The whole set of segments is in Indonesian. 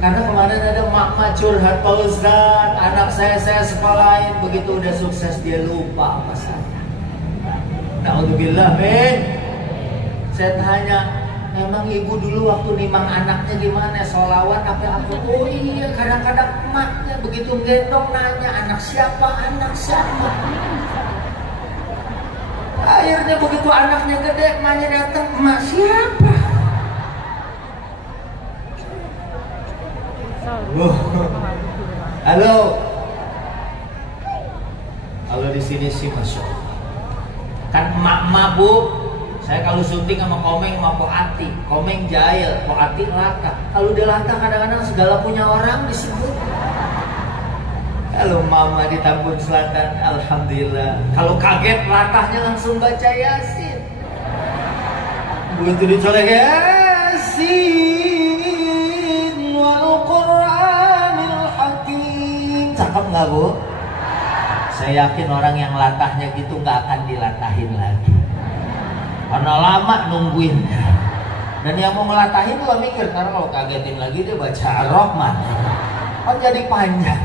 Karena kemarin ada mak curhat, Pak Ustaz, anak saya sekolahin, begitu udah sukses dia lupa apa saya. Na'udzubillah, men. Saya tanya, memang ibu dulu waktu nimang anaknya gimana? Sholawat apa? Oh iya, kadang-kadang emaknya begitu gendong nanya, anak siapa? Anak siapa? Akhirnya begitu anaknya gede, emaknya datang, emak siapa? Halo. Kalau di sini sih masuk. Kan emak-emak bu, saya kalau syuting sama Komeng sama Pok Ati, Komeng jahil, Pok Ati lata. Kalau dia lata kadang-kadang segala punya orang disebut. Kalau mama di Tambun Selatan, alhamdulillah. Kalau kaget latahnya langsung baca Yasin. Begitu dicolek Yasin wal Qur'anil Hakim. Cakep nggak bu? Saya yakin orang yang latahnya gitu nggak akan dilatahin lagi. Karena lama nungguin. Dan yang mau ngelatahin juga mikir, karena kalau kagetin lagi dia baca Ar-Rahman. Kan jadi panjang.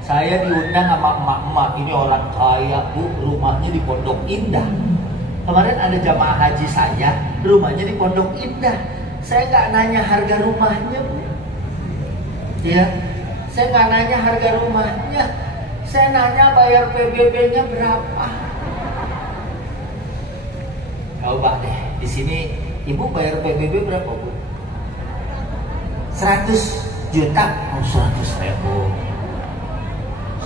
Saya diundang sama emak-emak, ini orang kaya bu, rumahnya di Pondok Indah. Kemarin ada jamaah haji saya, rumahnya di Pondok Indah. Saya nggak nanya harga rumahnya bu. Ya, saya nggak nanya harga rumahnya. Saya nanya bayar PBB-nya berapa. Coba deh, di sini ibu bayar PBB berapa bu? 100 juta? Oh 100 ribu.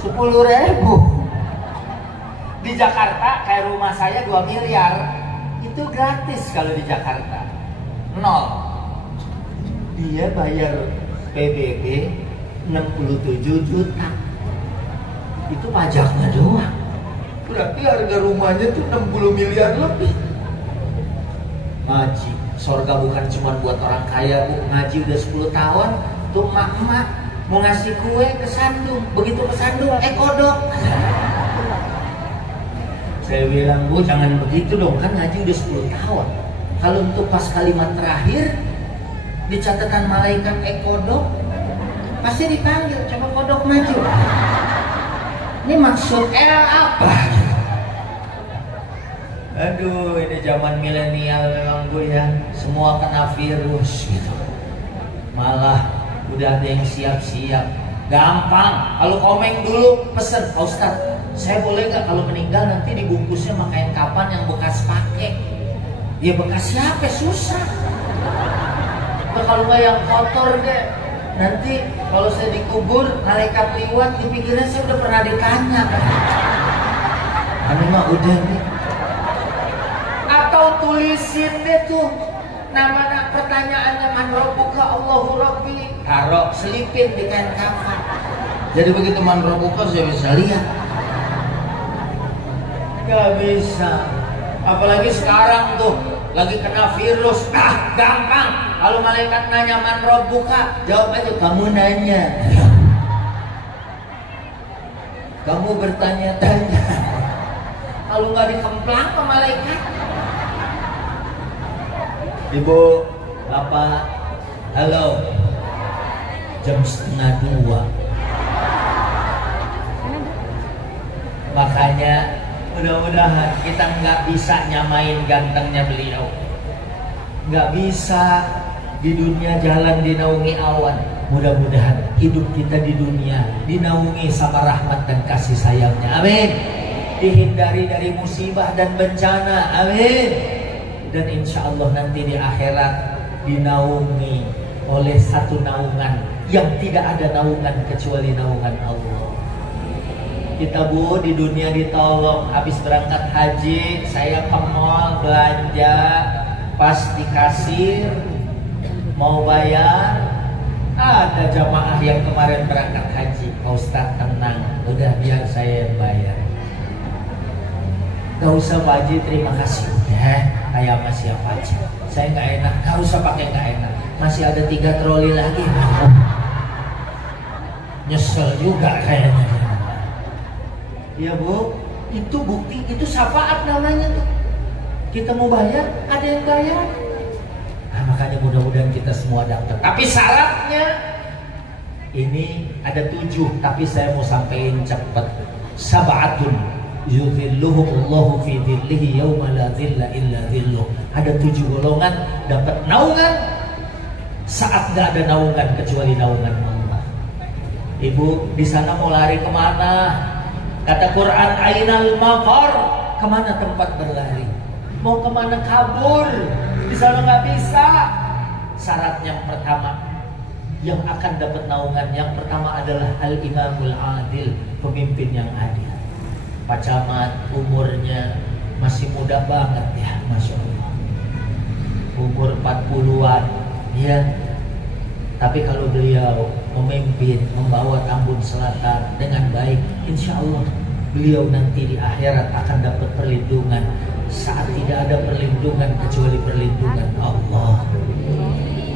10.000. Di Jakarta kayak rumah saya 2 miliar. Itu gratis kalau di Jakarta. 0. Dia bayar PBB 67 juta. Itu pajaknya doang. Berarti harga rumahnya tuh 60 miliar lebih. Ngaji, sorga bukan cuma buat orang kaya bu. Ngaji udah 10 tahun. Tuh emak-emak mau ngasih kue ke Sandung, begitu ke Sandung, kodok. Saya bilang, bu jangan begitu dong, kan ngaji udah 10 tahun. Kalau untuk pas kalimat terakhir, di catatan malaikat kodok, pasti dipanggil, coba kodok maju. Ini maksud apa? Aduh, ini zaman milenial memang bu ya, semua kena virus gitu. Malah udah ada yang siap-siap, gampang. Kalau Komeng dulu pesen, Pak Ustaz, saya boleh nggak kalau meninggal nanti dibungkusnya sama kain kapan yang bekas pakai? Ya bekas siapa? Susah. Nah, kalau nggak yang kotor deh. Nanti kalau saya dikubur, malaikat liwat dipikirnya saya udah pernah ditanya. Ini mah udah nih. Atau tulisin deh tuh nama pertanyaannya, man rabbuka, Allahu rabbi. Taruh, selipin di kain kafan. Jadi begitu man rabbuka saya bisa lihat. Gak bisa. Apalagi sekarang tuh lagi kena virus. Gampang. Kalau malaikat nanya man rabbuka, jawab aja kamu nanya. Kamu bertanya-tanya. Kalau nggak dikemplang ke malaikat. Ibu, Bapak, halo. Jam 1:30. Makanya mudah-mudahan kita nggak bisa nyamain gantengnya beliau. Nggak bisa di dunia jalan dinaungi awan. Mudah-mudahan hidup kita di dunia dinaungi sama rahmat dan kasih sayangnya. Amin. Dihindari dari musibah dan bencana. Amin. Dan insya Allah nanti di akhirat dinaungi oleh satu naungan yang tidak ada naungan kecuali naungan Allah. Kita bu di dunia ditolong, habis berangkat haji saya ke mall belanja, pas di kasir mau bayar, ada jamaah yang kemarin berangkat haji. Pak Ustadz tenang, udah biar saya yang bayar. Gak usah Pak Haji, terima kasih ya, kayak masih apa aja. Saya nggak enak, gak usah pakai nggak enak. Masih ada 3 troli lagi. Nyesel juga kayaknya. Ya bu, itu bukti, itu syafaat namanya tuh. Kita mau bayar, ada yang bayar. Nah, makanya mudah-mudahan kita semua dapat. Tapi syaratnya Ini ada 7, tapi saya mau sampaikan cepat. Sab'atun yudhilluhumullahu fi dhillihi yawma la dhilla illa dhilluh. Ada 7 golongan dapat naungan saat gak ada naungan kecuali naungan Allah. Ibu di sana mau lari kemana? Kata Quran, ainal mafar, kemana tempat berlari? Mau kemana kabur? Di sana nggak bisa. Syarat yang pertama yang akan dapat naungan yang pertama adalah al-imamul adil, pemimpin yang adil. Pak Camat umurnya masih muda banget ya, Masya Allah, umur 40-an ya. Tapi kalau beliau memimpin, membawa Tambun Selatan dengan baik, insya Allah beliau nanti di akhirat akan dapat perlindungan saat tidak ada perlindungan kecuali perlindungan Allah.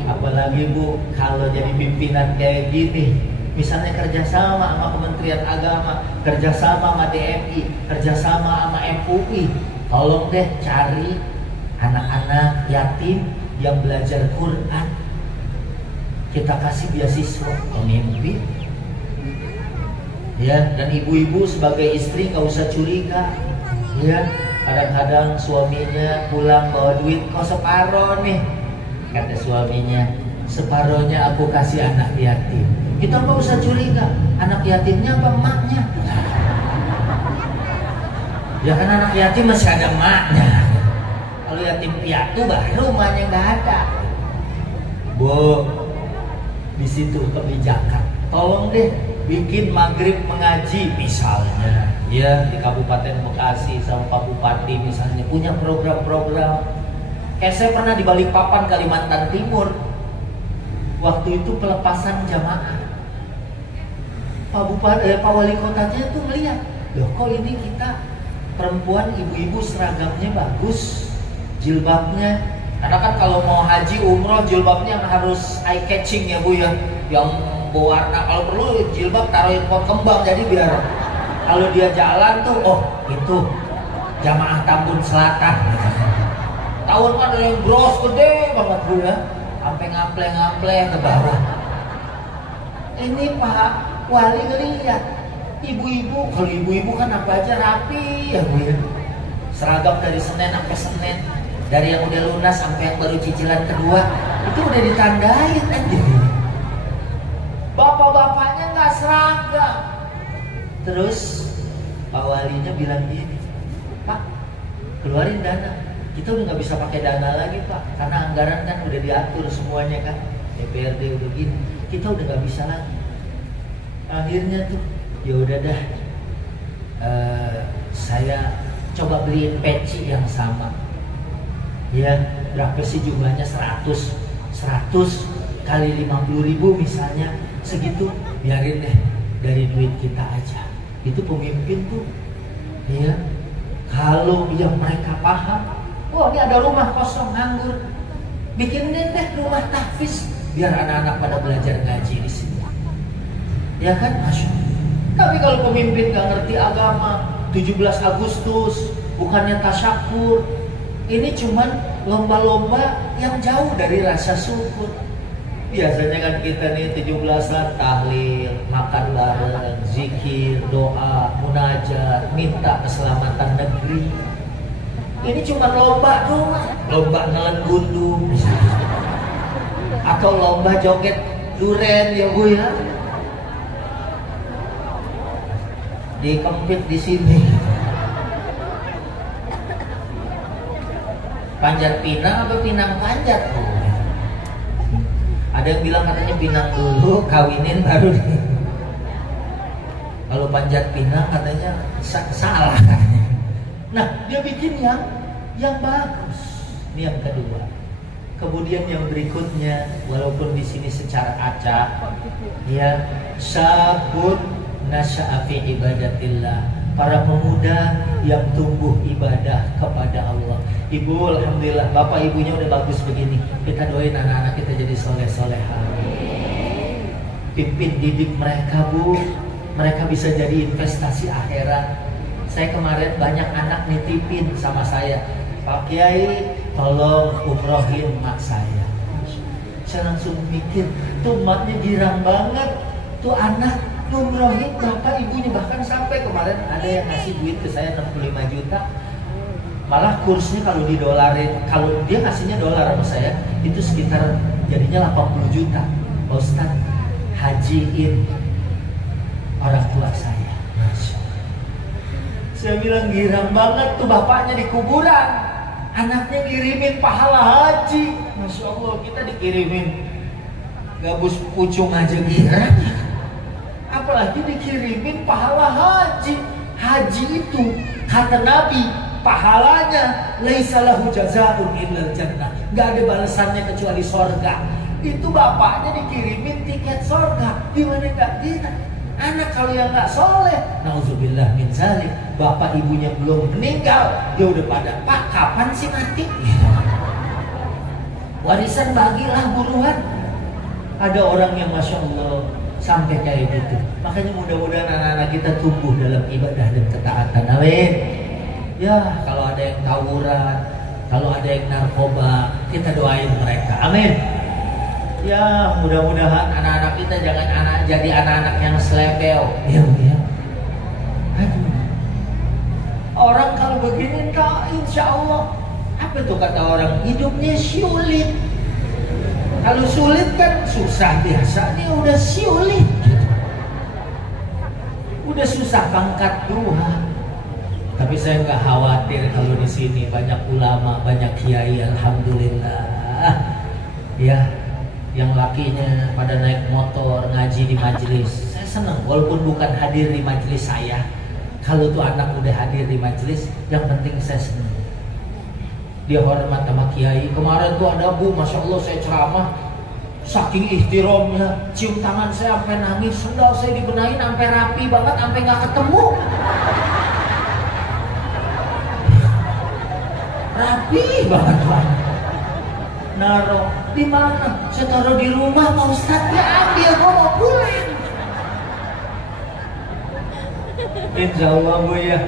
Apalagi Bu, kalau jadi pimpinan kayak gini, misalnya kerjasama sama Kementerian Agama, kerjasama sama DMI, kerjasama sama MUI, tolong deh cari anak-anak yatim yang belajar Quran, kita kasih beasiswa pemimpin. Ya, dan ibu-ibu sebagai istri nggak usah curiga. Ya, kadang-kadang suaminya pulang bawa duit kok separoh nih. Kata suaminya, separohnya aku kasih anak yatim. Kita nggak usah curiga, anak yatimnya apa emaknya? Ya kan anak yatim masih ada emaknya. Kalau yatim piatu baru emaknya nggak ada. Bu, di situ kebijakan. Tolong deh bikin maghrib mengaji misalnya, ya di Kabupaten Bekasi sama Pak Bupati misalnya punya program-program. Kayak saya pernah di Balikpapan, Kalimantan Timur, waktu itu pelepasan jamaah. Pak Wali Kotanya tuh melihat, loh kok ini kita perempuan ibu-ibu seragamnya bagus, jilbabnya. Karena kan kalau mau haji umroh jilbabnya harus eye catching ya Bu ya, yang berwarna. Kalau perlu jilbab taruhin pohon kembang, jadi biar kalau dia jalan tuh, oh itu jamaah Tambun Selatan. Tahun kan ada yang bros gede banget Bu ya, sampai ngample ke bawah. Ini Pak Wali ngeliat ibu-ibu, kalau ibu-ibu kan apa aja rapi ya Bu ya, seragam dari Senin sampai Senin, dari yang udah lunas sampai yang baru cicilan kedua itu udah ditandain aja. Bapak-bapaknya nggak seragam. Terus Pak Walinya bilang gini, Pak keluarin dana. Kita udah nggak bisa pakai dana lagi Pak, karena anggaran kan udah diatur semuanya kan, DPRD udah gini, kita udah nggak bisa lagi. Akhirnya tuh ya udah dah, saya coba beliin peci yang sama. Ya berapa sih jumlahnya, 100 kali 50.000 misalnya, segitu biarin deh dari duit kita aja. Itu pemimpin tuh ya, kalau yang mereka paham, oh ini ada rumah kosong nganggur, bikin deh rumah tahfiz biar anak-anak pada belajar ngaji di sini. Ya kan, Masya Allah. Tapi kalau pemimpin gak ngerti agama, 17 Agustus bukannya tasyakur, ini cuman lomba-lomba yang jauh dari rasa syukur. Biasanya kan kita nih 17-an tahlil, makan bareng, zikir, doa, munajat, minta keselamatan negeri. Ini cuma lomba doang, lomba nelen gundu atau lomba joget duren ya Bu ya, dikempit di sini. Panjat pinang apa pinang panjat Bu? Ada yang bilang katanya pinang dulu, kawinin baru nih. Kalau panjat pinang katanya salah. Nah, dia bikin yang bagus. Ini yang kedua. Kemudian yang berikutnya, walaupun di sini secara acak, ya, syabun nasya'a fi ibadatillah, para pemuda yang tumbuh ibadah kepada Allah. Ibu, alhamdulillah, bapak ibunya udah bagus begini. Kita doain anak-anak kita jadi soleh-soleha. Pimpin didik mereka Bu, mereka bisa jadi investasi akhirat. Saya kemarin banyak anak nitipin sama saya, Pak Kiai tolong umrohin mak saya. Saya langsung mikir, tuh maknya girang banget. Tuh anak ngumrohin bapak ibunya, bahkan sampai kemarin ada yang ngasih duit ke saya 65 juta. Malah kursnya kalau didolarin, kalau dia ngasihnya dolar sama saya, itu sekitar jadinya 80 juta. Pak Ustadz, hajiin orang tua saya. Masya Allah. Saya bilang girang banget tuh bapaknya di kuburan, anaknya ngirimin pahala haji. Masya Allah, kita dikirimin gabus pucung aja girang, apalagi dikirimin pahala haji. Haji itu kata Nabi, pahalanya laisa lahu jazaa'un illal jannah, nggak ada balasannya kecuali sorga. Itu bapaknya dikirimin tiket sorga, gimana nggak kita? Anak kalau yang nggak soleh, nauzubillah min zalik, bapak ibunya belum meninggal, dia udah pada, Pak kapan sih mati? Warisan bagilah buruan. Ada orang yang Masya Allah sampai kayak gitu. Makanya mudah-mudahan anak-anak kita tumbuh dalam ibadah dan ketaatan. Amin. Ya, kalau ada yang tawuran, kalau ada yang narkoba, kita doain mereka. Amin. Ya, mudah-mudahan anak-anak kita jangan jadi anak-anak yang selebel. Ya. Aduh. Orang kalau begini tak, insya Allah, apa tuh kata orang, hidupnya sulit. Kalau sulit kan susah biasa, ini udah sulit. Udah susah pangkat dua. Tapi saya nggak khawatir kalau di sini banyak ulama, banyak kiai, alhamdulillah. Ya, yang lakinya pada naik motor ngaji di majelis. Saya senang, walaupun bukan hadir di majelis saya. Kalau tuh anak udah hadir di majelis, yang penting saya senang. Dia hormat sama kiai. Kemarin tuh ada bu, Masya Allah saya ceramah, saking ihtiramnya, cium tangan saya sampai nangis, sendal saya dibenahin sampai rapi banget, sampai nggak ketemu. Rapi banget Pak. Naro di mana? Saya taruh di rumah Pak Ustadz, ya ambil, gua mau pulang. Insya Allah bu ya.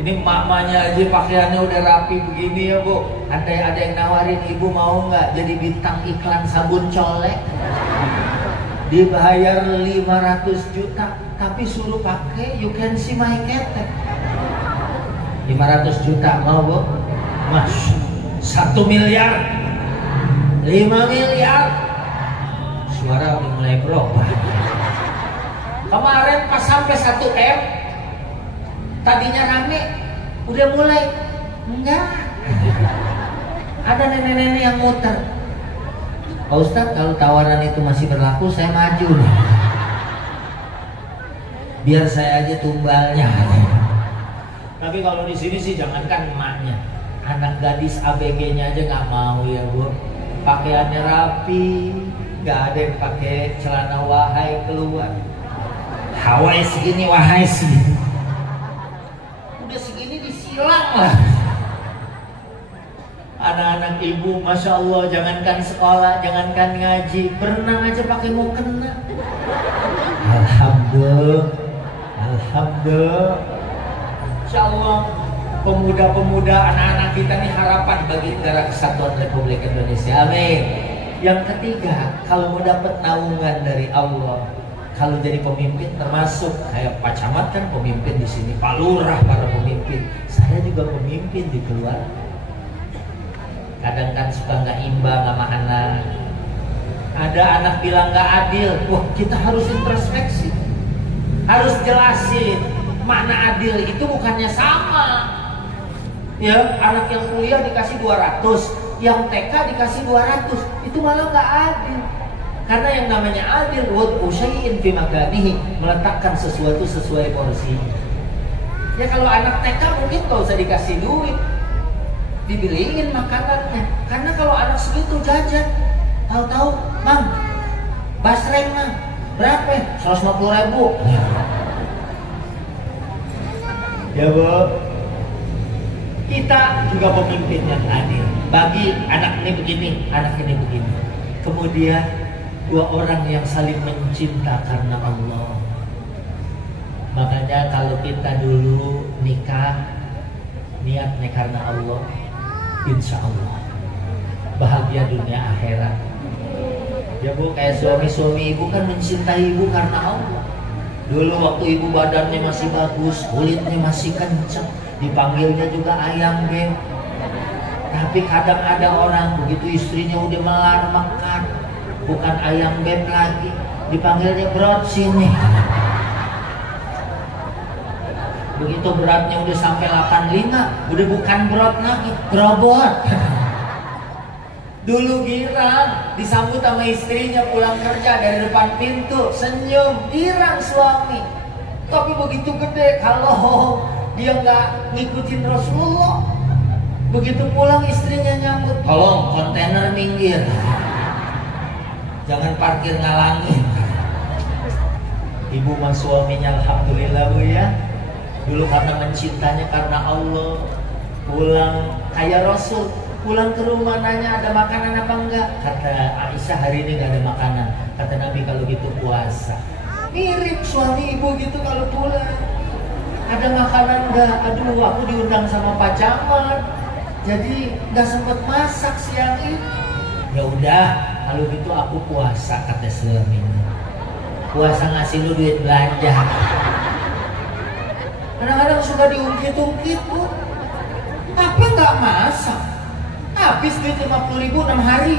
Ini emak-emaknya aja pakaiannya udah rapi begini ya bu. Ada yang nawarin, ibu mau nggak jadi bintang iklan sabun colek? Dibayar 500 juta, tapi suruh pakai You Can See My Ketek. 500 juta mau bu? Mas, 1 miliar, 5 miliar. Suara udah mulai berubah. Kemarin pas sampai 1 M, tadinya rame, udah mulai enggak. Ada nenek-nenek yang muter. Pak Ustadz, kalau tawaran itu masih berlaku, saya maju nih. Biar saya aja tumbalnya. Tapi kalau di sini sih jangankan emaknya, anak gadis ABG-nya aja nggak mau ya bu. Pakaiannya rapi, nggak ada yang pakai celana wahai keluar. Hawaii segini, wahai segini. Udah segini disilang lah. Anak-anak ibu, Masya Allah, jangankan sekolah, jangankan ngaji, berenang aja pakai mukena. Alhamdulillah, alhamdulillah. Insya Allah, pemuda-pemuda, anak-anak kita ini harapan bagi negara kesatuan Republik Indonesia. Amin. Yang ketiga, kalau mau dapat naungan dari Allah, kalau jadi pemimpin, termasuk kayak Pak Camat kan pemimpin di sini, Pak Lurah para pemimpin, saya juga pemimpin di keluarga. Kadang kan suka nggak imbang sama anak. Ada anak bilang nggak adil, wah kita harus introspeksi, harus jelasin makna adil itu bukannya sama. Ya, anak yang kuliah dikasih 200, yang TK dikasih 200, itu malah nggak adil. Karena yang namanya adil, wad'u syai'in fi makanihi, meletakkan sesuatu sesuai porsi. Ya kalau anak TK mungkin nggak usah dikasih duit, dibeliin makanannya. Karena kalau anak segitu jajan, tahu-tahu, Mang, basreng Mang, berapa? 150.000. Ya bu, kita juga pemimpin yang adil. Bagi anak ini begini, anak ini begini. Kemudian 2 orang yang saling mencinta karena Allah. Makanya kalau kita dulu nikah, niatnya karena Allah, insya Allah bahagia dunia akhirat. Ya Bu, kayak suami-suami ibu kan mencintai ibu karena Allah. Dulu waktu ibu badannya masih bagus, kulitnya masih kenceng, dipanggilnya juga ayam beb. Tapi kadang ada orang begitu istrinya udah melar mekat, bukan ayam beb lagi, dipanggilnya brot sini. Begitu beratnya udah sampai 85, udah bukan brot lagi, robot. Dulu girang, disambut sama istrinya pulang kerja dari depan pintu, senyum, girang suami. Tapi begitu gede, kalau dia nggak ngikutin Rasulullah, begitu pulang istrinya nyambut, tolong kontainer minggir, jangan parkir ngalangin. Ibu mas suaminya alhamdulillah Bu ya, dulu karena mencintanya karena Allah, pulang kayak Rasul. Pulang ke rumah nanya ada makanan apa enggak? Kata Aisyah hari ini enggak ada makanan. Kata Nabi kalau gitu puasa. Mirip suami ibu gitu kalau pulang. Ada makanan enggak? Aduh aku diundang sama Pak Camat, jadi enggak sempat masak siang ini. Ya udah kalau gitu aku puasa kata suaminya. Puasa ngasih lu duit belanja. Kadang-kadang suka diungkit-ungkit Bu. Apa enggak masak? Habis duit 50.000 6 hari.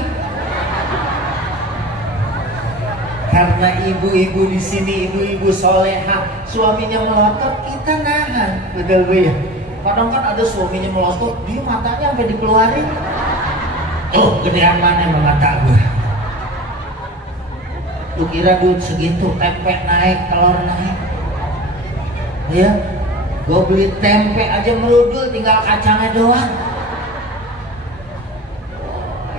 Karena ibu-ibu di sini ibu-ibu soleha, suaminya melotot, kita nahan. Betul Bu ya? Kadang kan ada suaminya melotot, dia matanya sampai dikeluarin. Oh, gedean mana emang mata gue? Lu kira duit segitu, tempe naik, telur naik. Ya, gue beli tempe aja merudul, tinggal kacangnya doang.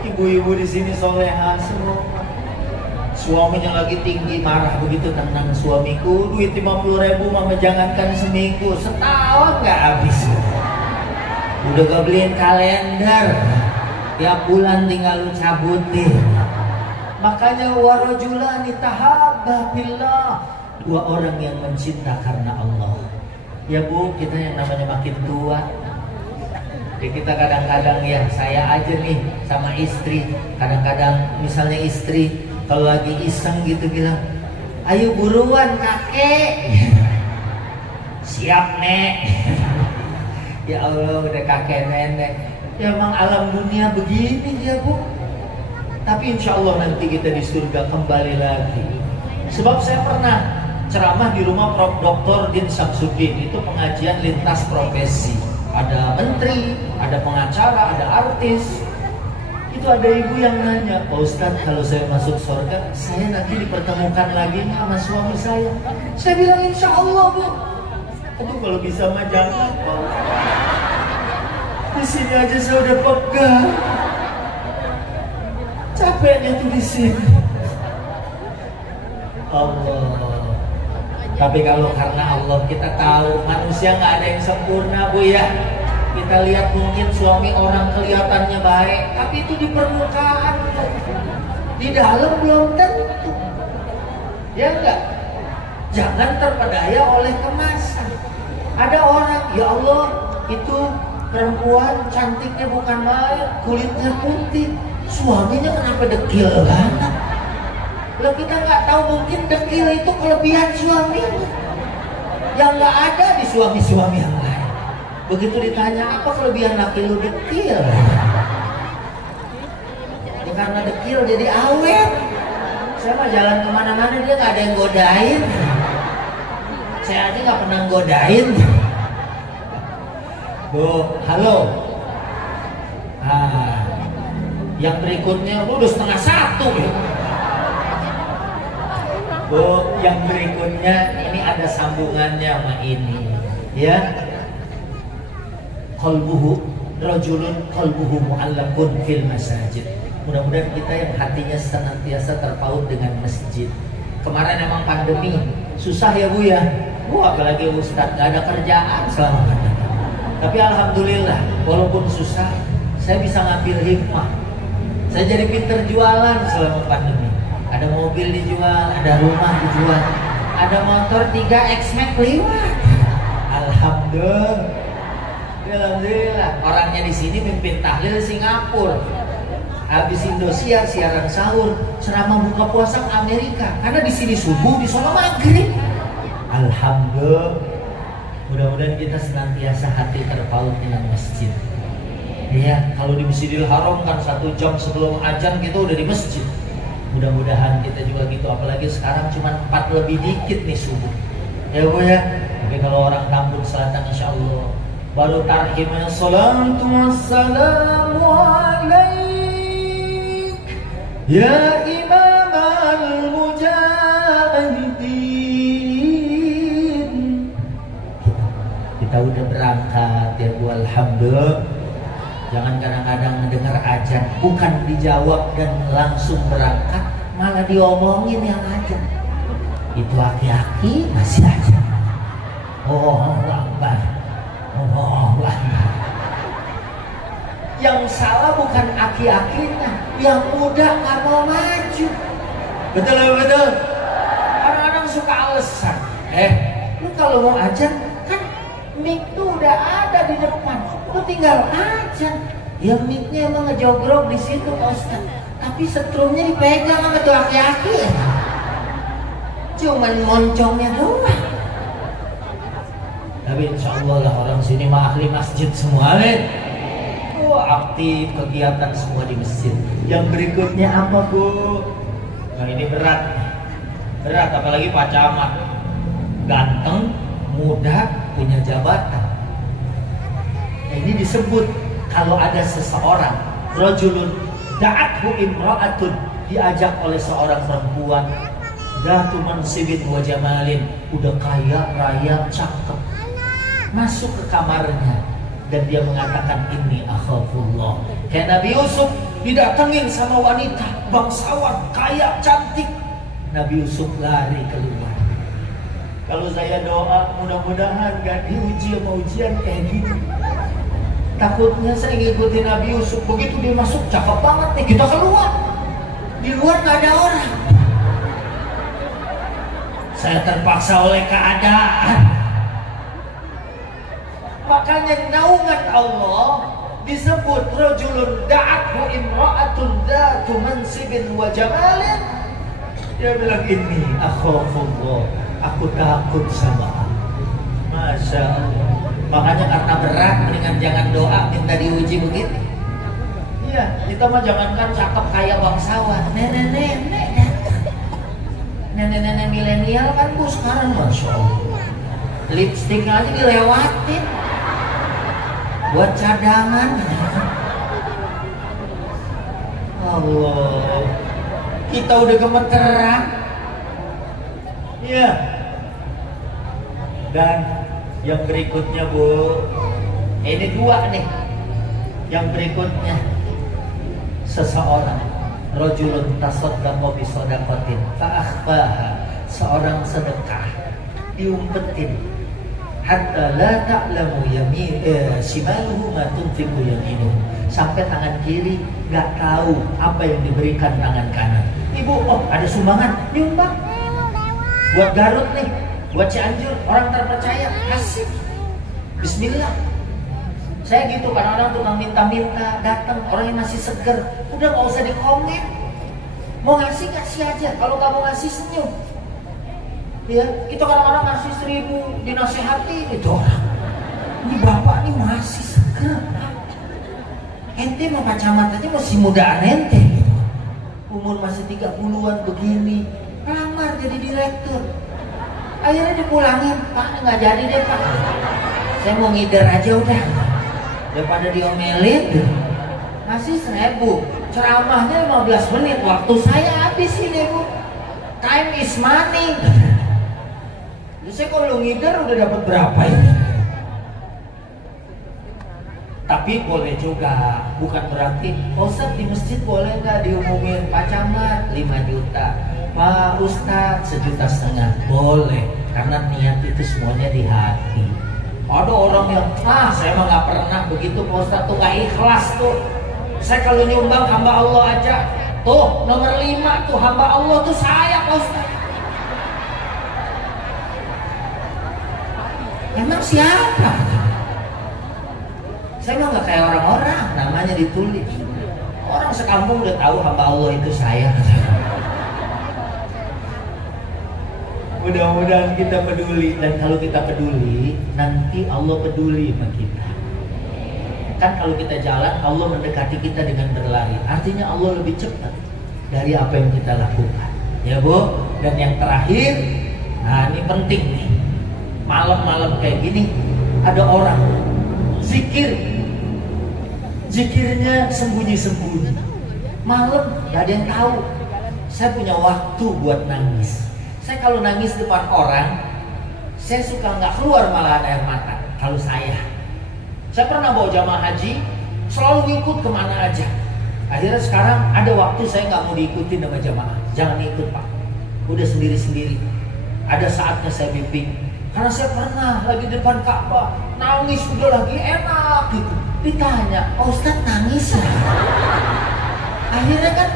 Ibu-ibu di sini soleha semua. Suaminya lagi tinggi marah begitu, tenang suamiku, duit 50.000 mama jangankan seminggu, setahun nggak habis. Udah gak beliin kalender, tiap bulan tinggal lu cabutin. Makanya warajulani tahabba billah, dua orang yang mencinta karena Allah. Ya Bu, kita yang namanya makin tua, ya kita kadang-kadang ya, saya aja nih sama istri, kadang-kadang misalnya istri kalau lagi iseng gitu bilang, ayo buruan kakek. Siap nek. Ya Allah udah kakek nenek. Ya emang alam dunia begini ya Bu. Tapi insya Allah nanti kita di surga kembali lagi. Sebab saya pernah ceramah di rumah Prof. Dr. Din Samsudin, itu pengajian lintas profesi. Ada menteri, ada pengacara, ada artis. Itu ada ibu yang nanya, Pak Ustadz kalau saya masuk surga, saya nanti dipertemukan lagi sama suami saya. Saya bilang insya Allah Bu. Aduh kalau bisa mah jangan Pak. Di sini aja saya udah pegang. Capeknya tuh di sini. Allah. Tapi kalau karena Allah, kita tahu manusia nggak ada yang sempurna Bu ya. Kita lihat mungkin suami orang kelihatannya baik, tapi itu di permukaan, di dalam belum tentu. Ya enggak? Jangan terpedaya oleh kemasan. Ada orang, ya Allah itu perempuan cantiknya bukan main, kulitnya putih, suaminya kenapa dekil banget? Lah kita nggak tahu, mungkin dekil itu kelebihan suaminya yang nggak ada di suami-suami yang lain. Begitu ditanya apa kelebihan laki lu, dekil. Ya karena dekil jadi awet. Saya mah jalan kemana-mana dia nggak ada yang godain. Saya aja nggak pernah godain. Bu, halo. Yang berikutnya udah 12:30 ya. Bu, yang berikutnya ini ada sambungannya sama ini, ya. Qalbuhu rajulun qalbuhu mu'allaqun fil masajid. Mudah-mudahan kita yang hatinya senantiasa terpaut dengan masjid. Kemarin emang pandemi, susah ya Bu ya. Bu apalagi Ustadz gak ada kerjaan selama pandemi. Tapi alhamdulillah, walaupun susah, saya bisa ngambil hikmah. Saya jadi pinter jualan selama pandemi. Ada mobil dijual, ada rumah dijual, ada motor 3 X-Max lewat. Alhamdulillah. Alhamdulillah. Orangnya di sini mimpin tahlil Singapura. Habis Indosiar siaran sahur, ceramah buka puasa ke Amerika. Karena di sini subuh, di sana maghrib. Alhamdulillah. Mudah-mudahan kita senantiasa hati terpaut dengan masjid. Ya, kalau di Masjidil Haram kan 1 jam sebelum azan kita udah di masjid. Mudah-mudahan kita juga gitu. Apalagi sekarang cuma 4 lebih dikit nih subuh. Ya Bu ya. Tapi kalau orang kampung selatan insya Allah baru tarhimnya salatu wassalamu alaik ya imam al-mujahidin. Kita udah berangkat ya Bu, alhamdulillah. Jangan kadang-kadang mendengar azan bukan dijawab dan langsung berangkat, malah diomongin yang azan. Itu aki-aki masih aja. Oh Akbar, oh Akbar. Yang salah bukan aki-akinya, yang muda nggak mau maju. Betul betul. Kadang-kadang suka alasan. Lu kalau mau azan kan mic tuh udah ada di depan, lu tinggal azan. Ya mic-nya emang ngejogrok di situ Pak Ustaz. Tapi setrumnya dipegang sama tuh aki-aki. Cuman moncongnya doang. Tapi insya Allah lah orang sini mah ahli masjid semua Oh aktif kegiatan semua di masjid. Yang berikutnya apa Bu? Nah ini berat. Berat apalagi Pak Camat. Ganteng, muda, punya jabatan. Nah, ini disebut kalau ada seseorang rajulun da'athu imra'atun, diajak oleh seorang perempuan Datu mansibin wa jamalin, udah kaya, raya, cakep, masuk ke kamarnya dan dia mengatakan ini akhafullah. Kayak Nabi Yusuf didatengin sama wanita bangsawan, kaya, cantik. Nabi Yusuf lari keluar. Kalau saya doa mudah-mudahan gak diuji sama ujian kayak gini. Takutnya saya ngikutin Nabi Yusuf, begitu dia masuk cakep banget nih, kita keluar. Di luar gak ada orang. Saya terpaksa oleh keadaan. Makanya naungan Allah disebut rajulun da'athu imra'atun dzatu mansibin wa jamalin. Dia bilang ini akhafullah, aku takut sama Allah. Masya Allah. Makanya karena berat mendingan jangan doa minta diuji begitu. Iya, kita mah jangankan cakep kaya bangsawan, nenek-nenek. Nenek-nenek milenial kan Bu sekarang Masya Allah. Lipstick aja dilewatin buat cadangan. Allah, kita udah gemeteran. Iya. Dan yang berikutnya Bu, ini 2 nih. Yang berikutnya seseorang rajulun tasaddaqa bi shadaqatin fa akhfaha, seorang sedekah diumpetin hatta la ta'lamu shimaluhu ma tunfiqu yaminuhu, sampai tangan kiri nggak tahu apa yang diberikan tangan kanan. Ibu, oh ada sumbangan, nyumbang buat Garut nih, buat Cianjur, orang terpercaya, kasih. Bismillah. Saya gitu, kadang-kadang tukang minta-minta datang, orang yang masih seger, udah nggak usah dikomen. Mau ngasih kasih aja, kalau nggak mau ngasih senyum. Ya, kita kadang-kadang ngasih 1000 dinasehati itu orang. Ini bapak nih masih seger. Ente mah Pak Camat aja masih mudaan ente gitu. Umur masih 30-an begini, lamar jadi direktur. Akhirnya dipulangin, Pak nggak jadi deh Pak. Saya mau ngider aja udah. Daripada diomelin, ngasih 1000, ceramahnya 15 menit, waktu saya habis ini Bu. Time is money. Jadi saya kalau ngider udah dapat berapa ini? Tapi boleh juga, bukan berarti Pak Ustadz di masjid boleh nggak diumumin Pak Camat 5 juta, Pak Ustadz 1,5 juta, boleh, karena niat itu semuanya di hati. Ada orang yang, saya mah nggak pernah begitu Pak Ustadz tuh, nggak ikhlas tuh. Saya kalau nyumbang hamba Allah aja. Tuh nomor 5 tuh hamba Allah tuh saya Pak Ustadz. Emang siapa? Saya mah nggak kayak orang-orang, namanya ditulis. Orang Orang sekampung udah tahu hamba Allah itu saya. Mudah-mudahan kita peduli, dan kalau kita peduli, nanti Allah peduli sama kita. Kan kalau kita jalan, Allah mendekati kita dengan berlari. Artinya Allah lebih cepat dari apa yang kita lakukan. Ya Bu, dan yang terakhir, nah ini penting nih. Malam-malam kayak gini, ada orang zikir. Zikirnya sembunyi-sembunyi. Malam, gak ada yang tahu. Saya punya waktu buat nangis. Saya kalau nangis depan orang, saya suka nggak keluar malahan air mata. Kalau saya pernah bawa jamaah haji, selalu ikut kemana aja. Akhirnya sekarang ada waktu saya nggak mau diikutin sama jamaah. Jangan ikut Pak, udah sendiri-sendiri. Ada saatnya saya bimbing, karena saya pernah lagi depan Ka'bah nangis, udah lagi enak gitu. Ditanya, oh, Ustaz nangis ya? Akhirnya kan,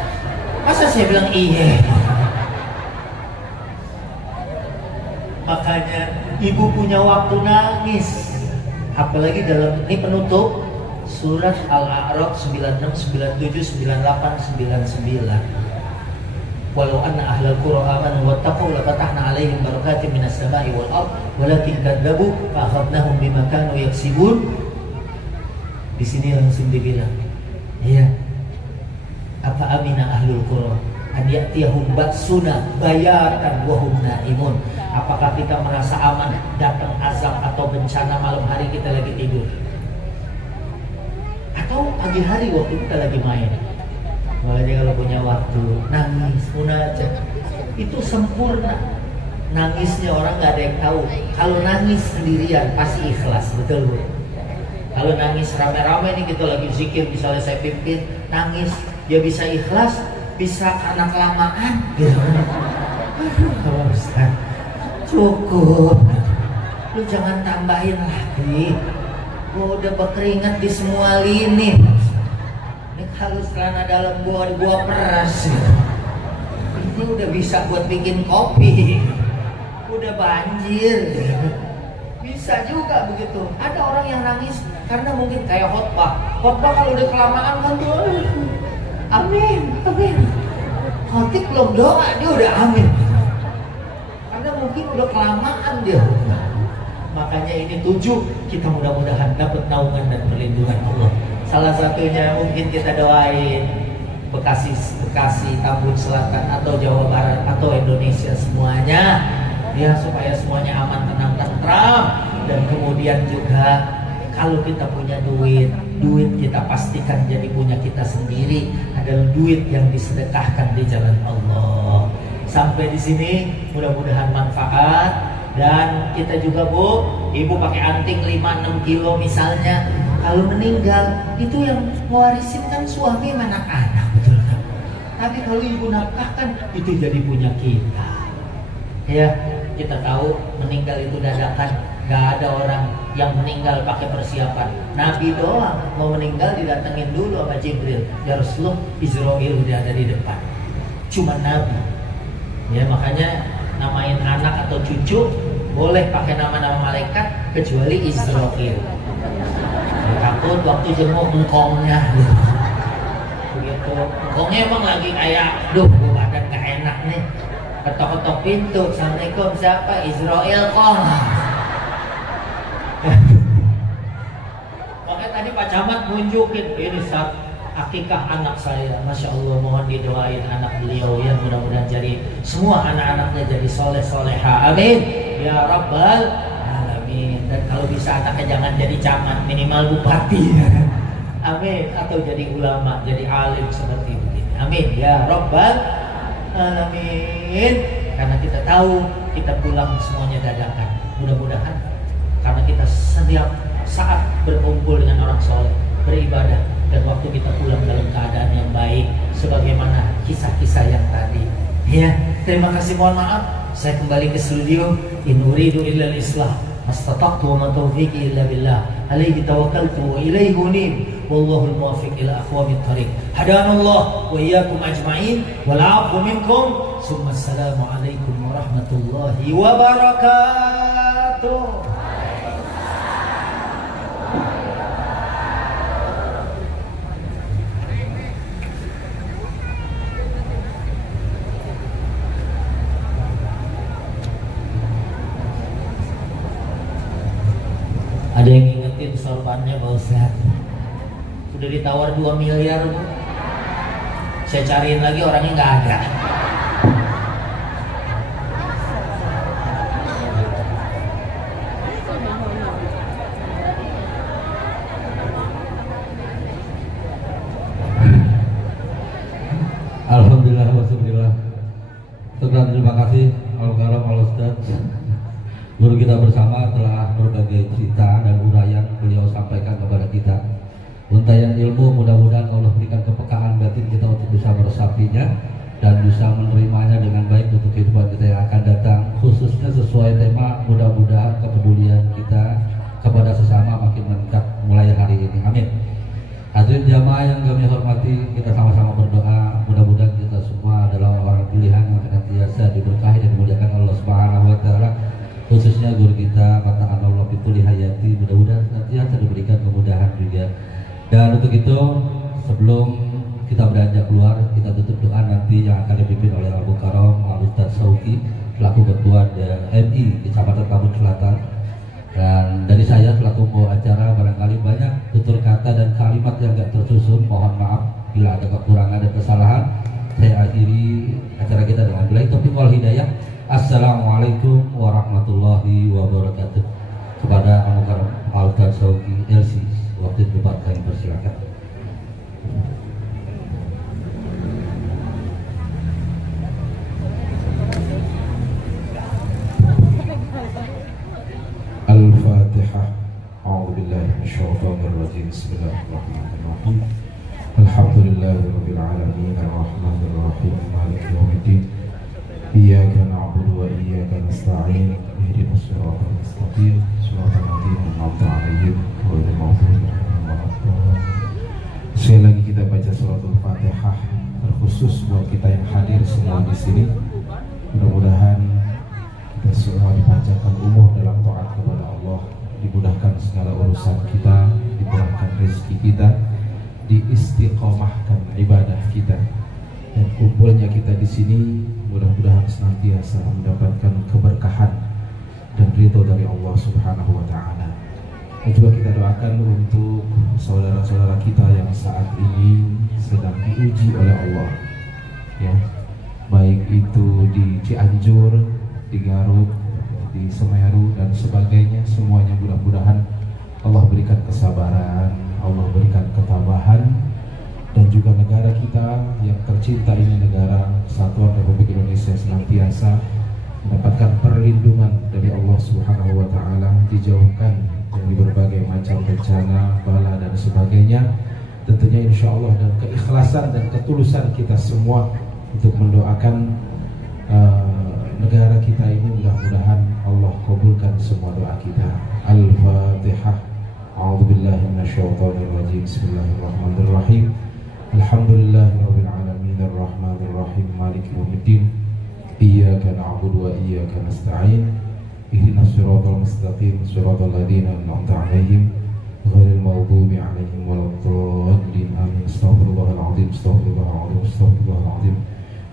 masa saya bilang iya. Makanya ibu punya waktu nangis. Apalagi dalam ini penutup surat Al-A'raf 96, 97, 98, 99. Walau anna ahlal qura amanu wattaqu lafatahna 'alaihim barakatin minas sama'i wal ardh walakin kadzabu fa akhadnahum bima kanu yaksibun. Di sini langsung dibilang, ya, apa amina ahlul qura an ya'tiyahum ba'suna bayatan wa hum naimun. Apakah kita merasa aman datang azab atau bencana malam hari kita lagi tidur? Atau pagi hari waktu kita lagi main? Makanya kalau punya waktu, nangis, munajat, itu sempurna. Nangisnya orang gak ada yang tahu. Kalau nangis sendirian pasti ikhlas, betul Bu? Kalau nangis rame-rame nih, kita lagi zikir, misalnya saya pimpin, nangis, ya bisa ikhlas, bisa karena kelamaan gitu. Aduh Ustaz, cukup, lu jangan tambahin lagi. Gua udah berkeringat di semua lini. Ini kalau celana dalam gua peras gitu. Ini udah bisa buat bikin kopi, udah banjir. Bisa juga begitu. Ada orang yang nangis karena mungkin kayak khotbah kalau udah kelamaan kan tuh, amin, amin. Khotib belum doa dia udah amin. Karena mungkin udah kelamaan dia. Makanya ini 7, kita mudah-mudahan dapat naungan dan perlindungan Allah. Salah satunya mungkin kita doain Bekasi, Tambun Selatan atau Jawa Barat atau Indonesia semuanya, ya, supaya semuanya aman, tenang, tentram. Dan kemudian juga kalau kita punya duit kita pastikan jadi punya kita sendiri, adalah duit yang disedekahkan di jalan Allah. Sampai di sini mudah-mudahan manfaat. Dan kita juga Bu, ibu pakai anting 5-6 kilo misalnya, kalau meninggal itu yang mewarisin kan suami sama anak-anak, betul kan? Tapi kalau ibu nafkahkan itu jadi punya kita. Ya, kita tahu meninggal itu dadakan, gak ada orang yang meninggal pakai persiapan. Nabi doang mau meninggal didatengin dulu sama Jibril, ya Rasulullah, Israel udah ada di depan. Cuma Nabi. Ya, makanya namain anak atau cucu boleh pakai nama-nama malaikat kecuali Israel. Takut waktu jenguk engkongnya begitu, engkongnya emang lagi kayak, duh badan gak enak nih, ketok-ketok pintu, assalamualaikum, siapa? Israel kong. Makanya tadi Pak Camat nunjukin, ini saat akikah anak saya, Masya Allah, mohon didoain anak beliau ya, mudah-mudahan jadi semua anak-anaknya jadi soleh-soleha, amin ya Rabbal Alamin. Dan kalau bisa anaknya jangan jadi camat, minimal bupati, amin, atau jadi ulama, jadi alim seperti begini, amin ya Rabbal Alamin. Karena kita tahu kita pulang semuanya dadakan, mudah-mudahan karena kita setiap saat berkumpul dengan orang soleh, beribadah, dan waktu kita pulang dalam keadaan yang baik, sebagaimana kisah-kisah yang tadi. Ya, terima kasih, mohon maaf, saya kembali ke studio. In uridu illa al-islah, mastata'tu wa ma taufiqi illa billah. Alaihi tawakkaltu wa ilaihi unib. Wallahul muwaffiq ila aqwamit thariq. Hadanallah wa iyyakum ajma'in. Wal 'afwu minkum. Summa assalamu alaikum warahmatullahi wabarakatuh. Ada yang ngingetin sorbannya Pak Ustaz. Udah ditawar 2 miliar Bu. Saya cariin lagi orangnya nggak ada. Alhamdulillah wassalillah. Terima kasih Al-Karam Al-Ustaz. Guru kita bersama telah berbagai cerita dan uraian beliau sampaikan kepada kita. Untayan ilmu, mudah-mudahan Allah berikan kepekaan batin kita untuk bisa meresapinya dan bisa menerimanya dengan baik untuk kehidupan kita yang akan datang. Khususnya sesuai tema, mudah-mudahan kepedulian kita kepada sesama makin meningkat mulai hari ini. Amin. Hadirin jamaah yang kami hormati, kita sama-sama berdoa mudah-mudahan kita semua adalah orang pilihan yang senantiasa diberkahi dan dimuliakan Allah Subhanahu wa taala. Khususnya guru kita kata Allah Fituli Hayati, mudah-mudahan senantiasa diberikan kemudahan juga. Dan untuk itu sebelum kita beranjak keluar, kita tutup doa nanti yang akan dipimpin oleh Abu Karam Al-Ustaz Sauki selaku ketua MI Kecamatan Tambun Selatan. Dan dari saya selaku pembawa acara, barangkali banyak tutur kata dan kalimat yang tidak tersusun, mohon maaf bila ada kekurangan dan kesalahan. Saya akhiri acara kita dengan billahi taufiq wal hidayah. Assalamualaikum warahmatullahi wabarakatuh. Kepada Abu Karam Al-Ustaz Sauki LC, waktu debat kami persilakan. Al-Fatihah. A'udzubillahi minasyaitonir rajim. Bismillahirrahmanirrahim. Alhamdulillahirabbil alamin arrahmanir rahim maliki yaumiddin. Iyyaka na'budu wa iyyaka nasta'in. Ihdinas siratal mustaqim. Shiratal ladzina an'amta 'alaihim ghairil maghdubi 'alaihim waladdallin. Sekali lagi kita baca suratul Fatihah terkhusus buat kita yang hadir semua di sini. Mudah-mudahan kita semua dipanjangkan umur dalam taat kepada Allah, dimudahkan segala urusan kita, dimudahkan rezeki kita, diistiqomahkan ibadah kita, dan kumpulnya kita di sini mudah-mudahan senantiasa mendapatkan keberkahan dan ridho dari Allah Subhanahu wa taala. Dan juga kita doakan untuk saudara-saudara kita yang saat ini sedang diuji oleh Allah, ya, baik itu di Cianjur, di Garut, di Semeru dan sebagainya, semuanya mudah-mudahan Allah berikan kesabaran, Allah berikan ketabahan, dan juga negara kita yang tercinta ini, negara Kesatuan Republik Indonesia, senantiasa mendapatkan perlindungan dari Allah Subhanahu wa taala, dijauhkan dari berbagai macam bencana, bala dan sebagainya. Tentunya insya Allah dan keikhlasan dan ketulusan kita semua untuk mendoakan negara kita ini, mudah-mudahan Allah kabulkan semua doa kita. Al-Fatihah. A'udzubillahi minasyaitonir rajim. Bismillahirrahmanirrahim. Alhamdulillahirabbil alamin arrahmanir rahim maliki yaumiddin. Iyyaka na'budu wa iyyaka nasta'in. Ihdinas siratal mustaqim, siratal ladzina an'amta 'alaihim ghairil maghdubi 'alaihim waladdallin. Amin. Astaghfirullahal azim, astaghfirullahal azim, astaghfirullahal azim.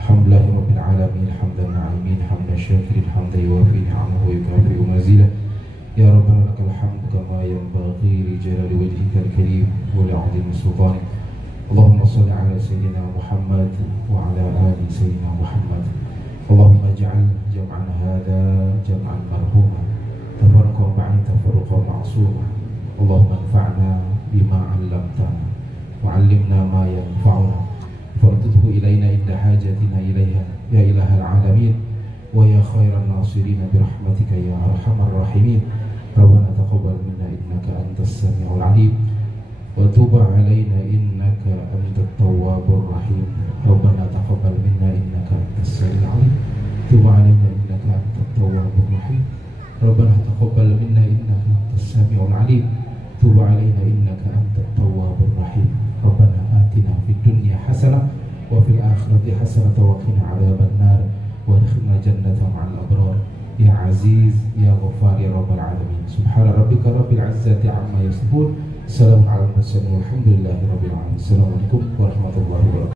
Alhamdulillahirabbil alamin hamdan na'imin hamdan syakirin hamdan yuwafi ni'amahu wa yukafi'u mazidah. Ya Rabbana lakal hamdu kama yanbaghi li jalali wajhikal karim wa li 'azimi sultanik. Allahumma shalli ala sayyidina Muhammad wa ala ali sayyidina Muhammad. Allahumma ij'al jam'an hadha jam'an marhuma, tafarraqan ba'da tafarruqan ma'suma. Allahumma anfa'na bima 'allamtana wa 'allimna ma yanfa'una فردده إلينا عند حاجتنا إليها يا إله العالمين ويا خير الناصرين برحمتك يا أرحم الراحمين. ربنا تقبل منا إنك أنت السميع العليم وتب علينا إنك أنت التواب الرحيم. ربنا تقبل منا إنك أنت السميع العليم تب علينا إنك أنت التواب الرحيم. ربنا تقبل منا إنك أنت السميع العليم تب علينا إنك أنت التواب الرحيم. ربنا آتنا في الدنيا حسنة وفي الآخرة حسنة وقنا عذاب النار وادخلنا جنة مع الأبرار يا عزيز يا غفار يا رب العالمين. سبحان ربك رب العزة عما يصفون، سلام على المرسلين والحمد لله رب العالمين. السلام عليكم ورحمة الله وبركاته.